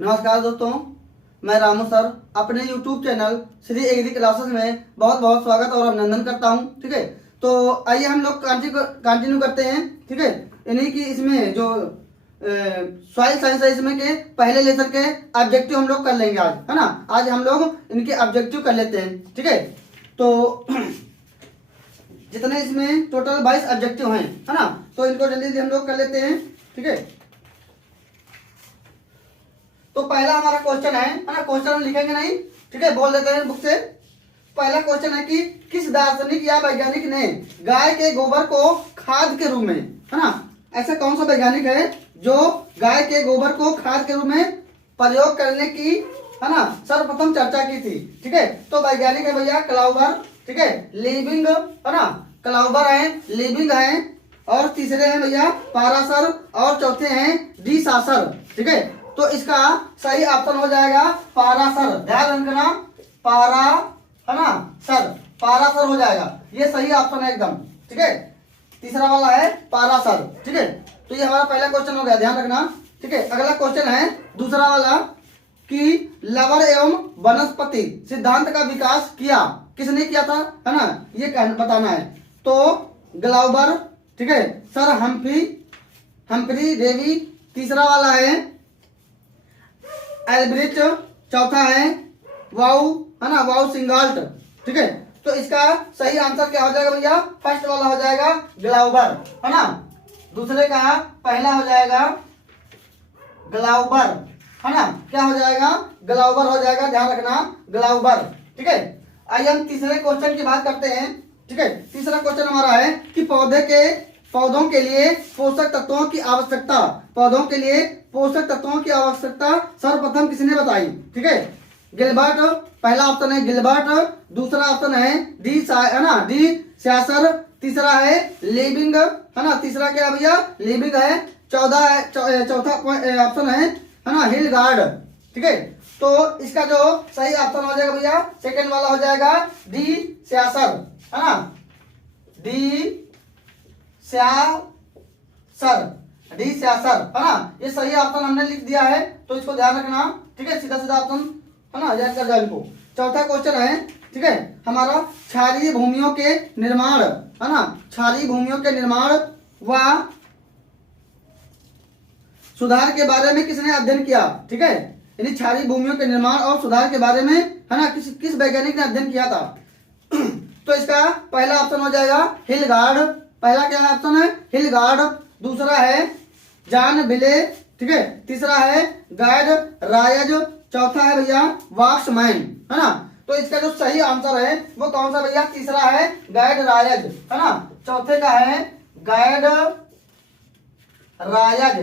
नमस्कार दोस्तों, मैं रामू सर अपने YouTube channel Shri Agri Classes में बहुत बहुत स्वागत और अभिनंदन करता हूं। ठीक है, तो आइए हम लोग कंटिन्यू करते हैं। ठीक है, यानी कि इसमें जो सॉइल साइंस है इसमें के पहले लेसन के ऑब्जेक्टिव हम लोग कर लेंगे आज, है ना। आज हम लोग इनके ऑब्जेक्टिव कर लेते हैं। ठीक है, तो जितने इसमें टोटल 22 ऑब्जेक्टिव हैं, है ना, तो इनको जल्दी जल्दी हम लोग कर लेते हैं। ठीक है, तो पहला हमारा क्वेश्चन है ना, क्वेश्चन हम लिखेंगे नहीं, ठीक है, बोल देते हैं बुक से। पहला क्वेश्चन है कि किस दार्शनिक या वैज्ञानिक ने गाय के गोबर को खाद के रूप में, है ना, ऐसा कौन सा वैज्ञानिक है जो गाय के गोबर को खाद के रूप में प्रयोग करने की, है ना, सर्वप्रथम चर्चा की थी। ठीक है, तो वैज्ञानिक है भैया क्लाउबर, ठीक है, लिविंग, है ना, क्लाउबर है, लिविंग है, और तीसरे हैं भैया पारासर, और चौथे हैं डी सासर। ठीक है, तो इसका सही ऑप्शन हो जाएगा पारासर। ध्यान रखना, पारा, है ना, सर, पारासर हो जाएगा, ये सही ऑप्शन है एकदम। ठीक है, तीसरा वाला है पारासर। ठीक है, तो ये हमारा पहला क्वेश्चन हो गया, ध्यान रखना। ठीक है, अगला क्वेश्चन है दूसरा वाला कि लवण एवं वनस्पति सिद्धांत का विकास किया किसने किया था, है ना, ये बताना है। तो ग्लाउबर, ठीक है, सर हम्फ्री डेवी, तीसरा वाला है एल्ब्रिच, चौथा है वाउ, है ना, वाउ सिंगाल्ट। ठीक है, तो इसका सही आंसर क्या हो जाएगा भैया, फर्स्ट वाला हो जाएगा ग्लाउबर, है ना, दूसरे का पहला हो जाएगा ग्लाउबर, है ना, क्या हो जाएगा, ग्लाउबर हो जाएगा, ध्यान रखना, ग्लाउबर। ठीक है, आइए हम तीसरे क्वेश्चन की बात करते हैं। ठीक है, तीसरा क्वेश्चन हमारा है कि पौधों के लिए पोषक तत्वों की आवश्यकता, पौधों के लिए पोषक तत्वों की आवश्यकता सर्वप्रथम किसने बताई। ठीक है, गिलबर्ट, पहला ऑप्शन है गिलबर्ट, दूसरा ऑप्शन है डी स्यासर, तीसरा है लिविंग, है ना, तीसरा क्या है भैया, लिविंग है, चौथा ऑप्शन है ना, हिलगार्ड। ठीक है, तो इसका जो सही ऑप्शन हो जाएगा भैया सेकंड वाला हो जाएगा डी स्यासर, है ना, डी स्यासर, डी स्यासर, है ना, ये सही ऑप्शन हमने लिख दिया है, तो इसको ध्यान रखना। ठीक है, सीधा सीधा ऑप्शन, है ना, याद कर जाए इनको। चौथा क्वेश्चन है, ठीक है, हमारा क्षारीय भूमियों के निर्माण, है ना, क्षारीय भूमियों के निर्माण व सुधार के बारे में किसने अध्ययन किया। ठीक है, यानी क्षारीय भूमियों के निर्माण और सुधार के बारे में, है ना, किस वैज्ञानिक ने अध्ययन किया था। तो इसका पहला ऑप्शन हो जाएगा हिलगार्ड, पहला क्या ऑप्शन है, हिलगार्ड, दूसरा है जॉन विले, ठीक है, तीसरा है गाइड रायज, चौथा है भैया वाक्समैन, है ना। तो इसका जो सही आंसर है वो कौन सा भैया, तीसरा है गाइड रायज, है ना, चौथे का है गाइड रायज,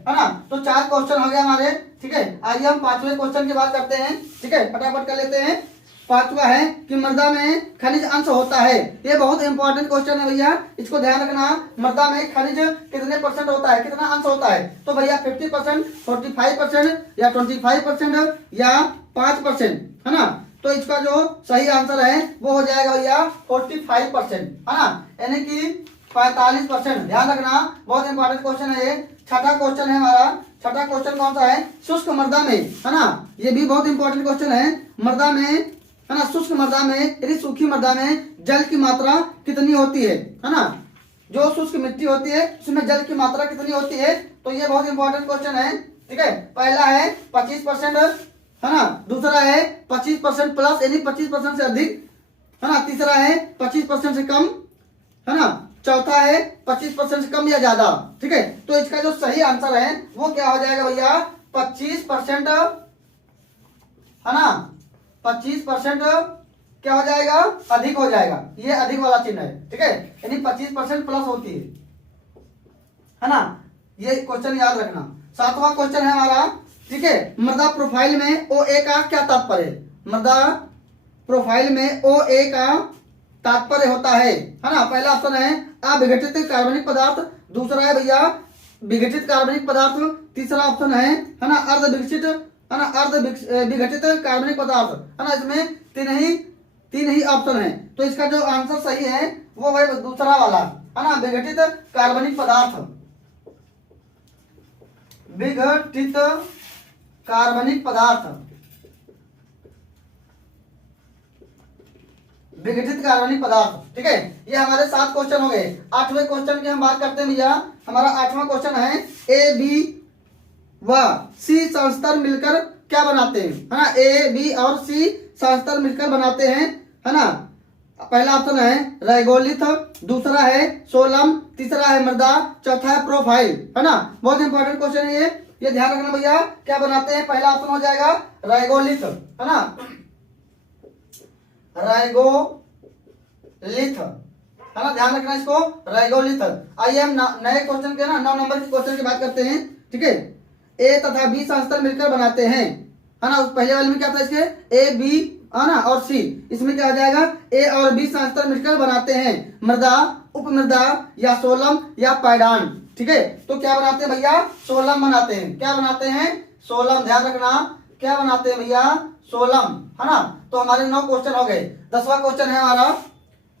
है ना। तो 4 क्वेश्चन हो गए हमारे। ठीक है, आइए हम 5वें क्वेश्चन की बात करते हैं। ठीक है, फटाफट कर लेते हैं। 5वां है कि मृदा में खनिज अंश होता है, ये बहुत इंपॉर्टेंट क्वेश्चन है भैया, इसको ध्यान रखना। मृदा में खनिज कितने परसेंट होता है, कितना अंश होता है, तो भैया 50%, 45% या 25% या 5%, है ना। तो इसका जो सही आंसर है वो हो जाएगा भैया 45%, है ना, यानी कि 45%। ध्यान रखना, बहुत इंपॉर्टेंट क्वेश्चन है ये। छठा क्वेश्चन है हमारा, छठा क्वेश्चन कौन सा है, शुष्क मृदा में, है ना, ये भी बहुत इंपॉर्टेंट क्वेश्चन है। मृदा में, है ना, शुष्क मृदा में यानी सूखी मृदा में जल की मात्रा कितनी होती है ना, जो शुष्क मिट्टी होती है उसमें जल की मात्रा कितनी होती है, तो ये बहुत इंपॉर्टेंट क्वेश्चन है। ठीक है, पहला है 25%, है ना, दूसरा है 25% प्लस यानी 25% से अधिक, है ना, तीसरा है 25% से कम, है ना, चौथा है 25% से कम या ज्यादा। ठीक है, तो इसका जो सही आंसर है वो क्या हो जाएगा भैया 25%, है ना, 25% क्या हो जाएगा, अधिक हो जाएगा, ये अधिक वाला चिन्ह है। ठीक है, यानी 25% प्लस होती है ना, ये क्वेश्चन याद रखना। 7वां क्वेश्चन है हमारा, ठीक है, मृदा प्रोफाइल में OA का क्या तात्पर्य है, मृदा प्रोफाइल में OA का तात्पर्य होता है ना। पहला ऑप्शन है अविघटित कार्बनिक पदार्थ, दूसरा है भैया विघटित कार्बनिक पदार्थ, तीसरा ऑप्शन है ना अर्धविकसित, है ना, अर्धविघटित कार्बनिक पदार्थ, है ना। इसमें तीन ही ऑप्शन है, तो इसका जो आंसर सही है वो है दूसरा वाला, है ना, विघटित कार्बनिक पदार्थ, विघटित कार्बनिक पदार्थ, विघटित कार्बनिक पदार्थ। ठीक है, ये हमारे 7 क्वेश्चन हो गए। 8वें क्वेश्चन की हम बात करते हैं भैया। हमारा 8वां क्वेश्चन है ए बी व सी संस्तर मिलकर क्या बनाते हैं, है ना। ए बी और सी संस्तर मिलकर बनाते हैं, है ना। पहला ऑप्शन है रैगोलिथ, दूसरा है सोलम, तीसरा है मृदा, चौथा है प्रोफाइल, है ना। बहुत इंपॉर्टेंट क्वेश्चन है ये ध्यान रखना भैया। क्या बनाते हैं, पहला ऑप्शन हो जाएगा रैगोलिथ, है ना, रैगोलिथ, है ना, ध्यान रखना इसको, रैगोलिथ। आइए हम नए क्वेश्चन के ना 9 नंबर के क्वेश्चन की बात करते हैं। ठीक है, ए तथा बी संस्तर मिलकर बनाते हैं, है ना। उस पहले वाले में क्या था, इसके ए बी, है ना, और सी, इसमें क्या हो जाएगा, ए और बी संस्तर मिलकर बनाते हैं मृदा, उपमृदा या सोलम या पैडान। ठीक है, तो क्या बनाते हैं भैया, सोलम बनाते हैं। क्या बनाते हैं, सोलम, ध्यान रखना, क्या बनाते हैं भैया, सोलम, है ना। तो हमारे 9 क्वेश्चन हो गए। 10वां क्वेश्चन है हमारा।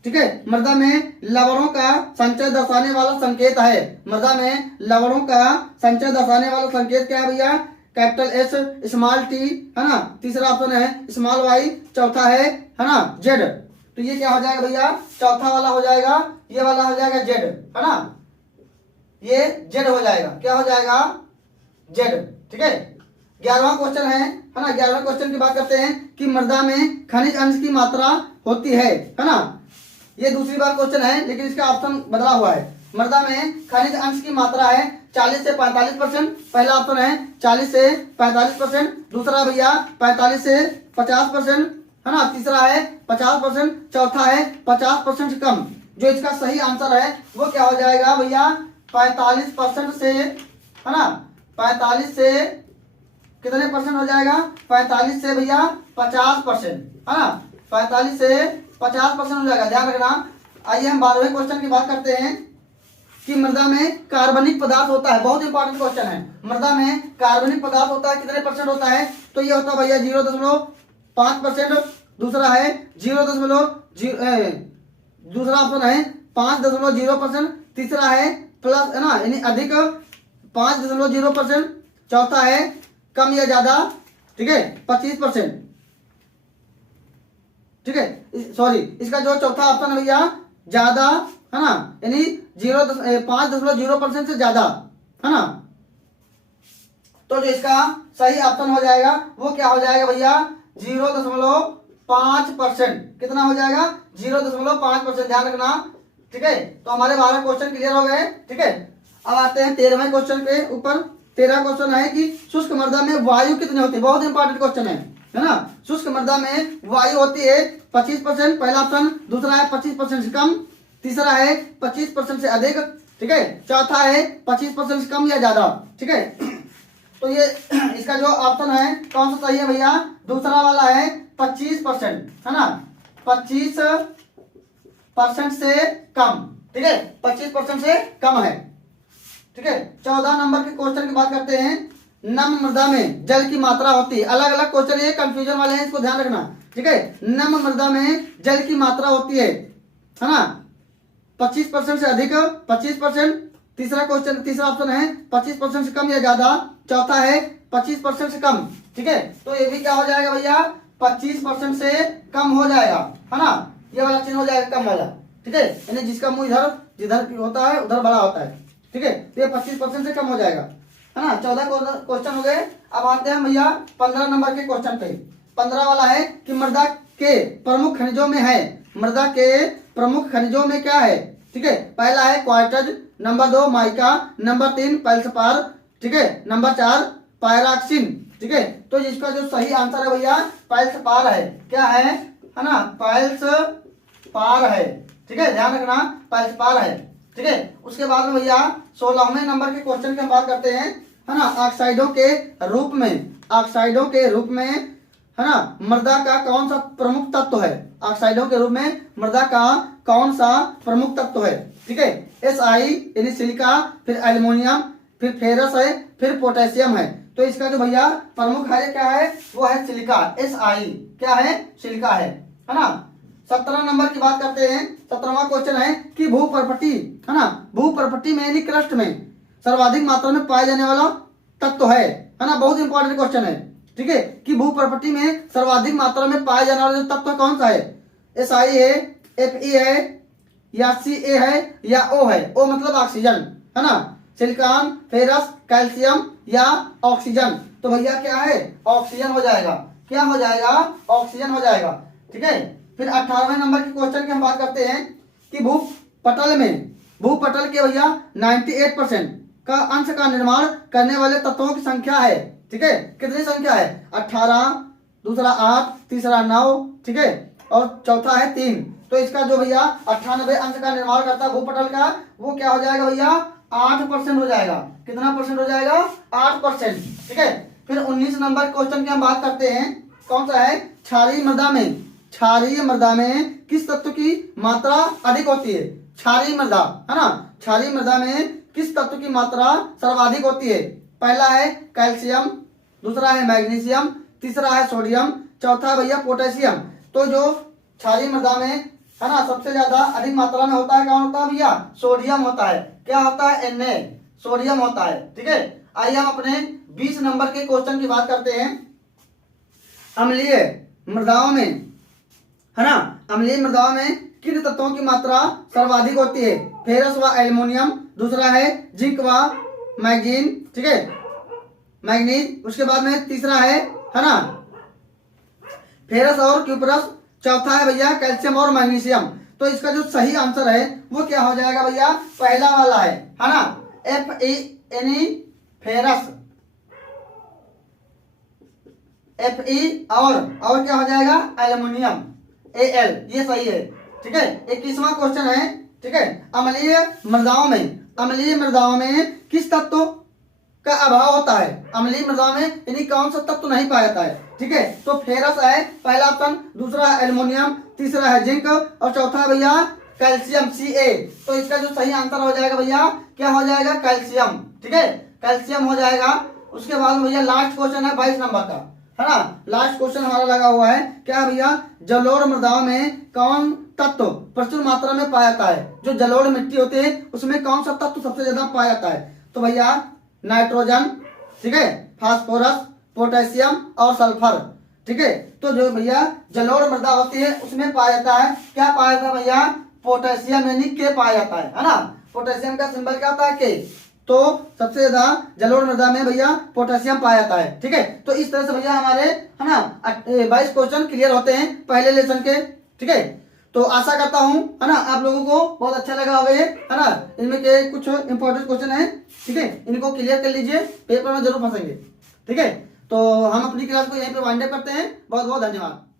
ठीक है, मृदा में लवणों का संचय दर्शाने वाला संकेत है। मृदा में लवणों का संचय दर्शाने वाला संकेत क्या है भैया, कैपिटल एस, स्मॉल टी, है ना, तीसरा ऑप्शन है स्मॉल वाई, चौथा है ना जेड। तो ये क्या हो जाएगा भैया, चौथा वाला हो जाएगा, ये वाला हो जाएगा जेड, है ना, ये जेड हो जाएगा, क्या हो जाएगा, जेड। ठीक है, 11वां क्वेश्चन है ना। 11वें क्वेश्चन की बात करते हैं कि मृदा में खनिज अंश की मात्रा होती है ना। ये दूसरी बार क्वेश्चन है, लेकिन इसका ऑप्शन बदला हुआ है। मृदा में खनिज अंश की मात्रा है 40 से 45%। पहला ऑप्शन है 40 से 45%, दूसरा भैया 45 से 50%, है ना, तीसरा है 50%, चौथा है 50% से कम। जो इसका सही आंसर है वो क्या हो जाएगा भैया, 45% से, है ना, 45 से कितने परसेंट हो जाएगा, 45 से भैया 50%, है ना, 45 से 50% हो जाएगा, ध्यान रखना। आइए हम 12वें क्वेश्चन की बात करते हैं कि मृदा में कार्बनिक पदार्थ होता है। बहुत इंपॉर्टेंट क्वेश्चन है। मृदा में कार्बनिक पदार्थ होता है, कितने परसेंट होता है, तो ये होता है भैया 0.5%, दूसरा है 0.0, दूसरा ऑप्शन है 5.0%, तीसरा है प्लस, है ना, यानी अधिक 5.0%, चौथा है कम या ज्यादा, ठीक है, 25%। ठीक है, सॉरी, इसका जो चौथा ऑप्शन है भैया ज्यादा, है ना, यानी 5.0% से ज्यादा, है ना। तो जो इसका सही ऑप्शन हो जाएगा वो क्या हो जाएगा भैया, 0.5%। कितना हो जाएगा, 0.5%, ध्यान रखना। ठीक है, तो हमारे 12 क्वेश्चन क्लियर हो गए। ठीक है, अब आते हैं 13वें क्वेश्चन के ऊपर। 13वां क्वेश्चन है कि शुष्क मृदा में वायु कितनी होती है। बहुत इंपॉर्टेंट क्वेश्चन है ना। शुष्क मृदा में वायु होती है 25%, पहला ऑप्शन, दूसरा है 25% से कम, तीसरा है 25% से अधिक, ठीक है, चौथा है 25% से कम या ज्यादा। ठीक है, तो ये इसका जो ऑप्शन है कौन सा सही है भैया, दूसरा वाला है 25%, है ना, 25% से कम। ठीक है, 25% से कम है। ठीक है, 14 नंबर के क्वेश्चन की बात करते हैं। नम मृदा में जल की मात्रा होती है। अलग अलग क्वेश्चन, ये कंफ्यूजन वाले हैं, इसको ध्यान रखना। ठीक है, नम मृदा में जल की मात्रा होती है ना, 25% से अधिक, 25%, तीसरा क्वेश्चन, तीसरा ऑप्शन है 25% से कम या ज्यादा, चौथा है 25% से कम। ठीक है, तो ये भी क्या हो जाएगा भैया, 25% से कम हो जाएगा, है ना, ये वाला चिन्ह हो जाएगा कम वाला। ठीक है, यानी जिसका मुंह इधर जिधर होता है उधर बड़ा होता है। ठीक है, तो ये 25% से कम हो जाएगा, है ना। 14 क्वेश्चन हो गए। अब आते हैं भैया 15 नंबर के क्वेश्चन पे। 15 वाला है कि मृदा के प्रमुख खनिजों में है, मृदा के प्रमुख खनिजों में क्या है। ठीक है, पहला है क्वार्टज, नंबर 2 माइका, नंबर 3 पेल्सपार, ठीक है, नंबर 4 पायरॉक्सिन। ठीक है, तो इसका जो सही आंसर है भैया पेल्सपार है। क्या है ना, पेल्सपार है। ठीक है, ध्यान रखना, पेल्सपार है। ठीक है, उसके बाद में भैया 16वें नंबर के क्वेश्चन की हम बात करते हैं, है ना। ऑक्साइडों के रूप में, ऑक्साइडों के रूप में, है ना, मृदा का कौन सा प्रमुख तत्व है। ऑक्साइडों के रूप में मृदा का कौन सा प्रमुख तत्व है। ठीक है, SI यानी सिलिका, फिर एल्युमिनियम, फिर फेरस है, फिर पोटेशियम है। तो इसका जो भैया प्रमुख है क्या है, वो है सिलिका, SI, क्या है, सिलिका है ना। 17 नंबर की बात करते हैं। 17वां क्वेश्चन है कि भूपर्पटी, है ना, भूपर्पटी में यानी क्रस्ट में सर्वाधिक मात्रा में पाए जाने वाला तत्व है ना, बहुत इंपॉर्टेंट क्वेश्चन है, ठीक है, कि भू प्रॉपर्टी में सर्वाधिक मात्रा में पाया जाने वाला जो तत्व कौन सा है, SI है, Fe है, या Ca है, या O है। O मतलब ऑक्सीजन, है ना, सिलिकॉन, फेरस, कैल्शियम या ऑक्सीजन। तो भैया क्या है, ऑक्सीजन हो जाएगा, क्या हो जाएगा, ऑक्सीजन हो जाएगा, ठीक है। फिर 18वें नंबर के क्वेश्चन की हम बात करते हैं कि भूपटल के भैया 98% का अंश का निर्माण करने वाले तत्वों की संख्या है, ठीक है, कितनी संख्या है, 18, दूसरा 8, तीसरा 9, ठीक है, और चौथा है 3। तो इसका जो भैया 98 अंश का निर्माण करता है भूपटल का, वो क्या हो जाएगा भैया, 8% हो जाएगा। कितना परसेंट हो जाएगा, 8%, ठीक है। फिर 19 नंबर क्वेश्चन की हम बात करते हैं, कौन सा है, क्षारीय मृदा में किस तत्व की मात्रा अधिक होती है, क्षारीय मृदा, है ना, क्षारीय मृदा में किस तत्व की मात्रा सर्वाधिक होती है। पहला है कैल्शियम, दूसरा है मैग्नीशियम, तीसरा है सोडियम, चौथा है भैया पोटेशियम। तो जो क्षारीय मृदा में, है ना, सबसे ज्यादा अधिक मात्रा में होता है, कौन होता है भैया, सोडियम होता है। क्या होता है, Na, सोडियम होता है, ठीक है। आइए हम अपने 20 नंबर के क्वेश्चन की बात करते हैं। अम्लीय मृदाओं में, है ना, अम्लीय मृदाओं में किन तत्वों की मात्रा सर्वाधिक होती है, फेरस व एल्युमिनियम, दूसरा है जिंक व मैग्नीज, ठीक है, मैग्नीज। उसके बाद में तीसरा है ना, फेरस और क्यूपरस, चौथा है भैया कैल्शियम और मैग्नीशियम। तो इसका जो सही आंसर है वो क्या हो जाएगा भैया, पहला वाला है ना, Fe फेरस, Fe और क्या हो जाएगा, एल्युमिनियम, Al, ये सही है, ठीक है। 21वां क्वेश्चन है, ठीक है, अम्लीय मृदाओं में किस तत्व का अभाव होता है, अम्लीय मृदाओं में यानी कौन सा तत्व नहीं पाया जाता है, ठीक है। तो फेरस है पहला ऑप्शन, दूसरा है एल्युमिनियम, तीसरा है जिंक और चौथा है भैया कैल्शियम, Ca। तो इसका जो सही आंसर हो जाएगा भैया, क्या हो जाएगा, कैल्शियम, ठीक है, कैल्शियम हो जाएगा। उसके बाद भैया लास्ट क्वेश्चन है 22 नंबर का, है ना, लास्ट क्वेश्चन हमारा लगा हुआ है, क्या भैया, जलोढ़ मृदाओं में कौन तत्व प्रचुर मात्रा में पाया जाता है। जो जलोढ़ मिट्टी होती है उसमें कौन सा तत्व सबसे ज्यादा पाया जाता है। तो भैया नाइट्रोजन, ठीक है, फास्फोरस, पोटेशियम और सल्फर, ठीक है। तो जो भैया जलोढ़ मृदा होती है उसमें पाया जाता है, क्या पाया जाता है भैया, पोटेशियम यानी के पाया जाता है ना, पोटेशियम का सिंबल क्या होता है, के। तो सबसे ज्यादा जलोढ़ मृदा में भैया पोटेशियम पाया जाता है, ठीक है। तो इस तरह से भैया हमारे, है ना, 22 क्वेश्चन क्लियर होते हैं पहले लेसन के, ठीक है। तो आशा करता हूं, है ना, आप लोगों को बहुत अच्छा लगा होगा ये, है ना, इनमें के कुछ इंपॉर्टेंट क्वेश्चन है, ठीक है, इनको क्लियर कर लीजिए, पेपर में जरूर फंसेंगे, ठीक है। तो हम अपनी क्लास को यहीं पे वाइंड अप करते हैं। बहुत बहुत धन्यवाद।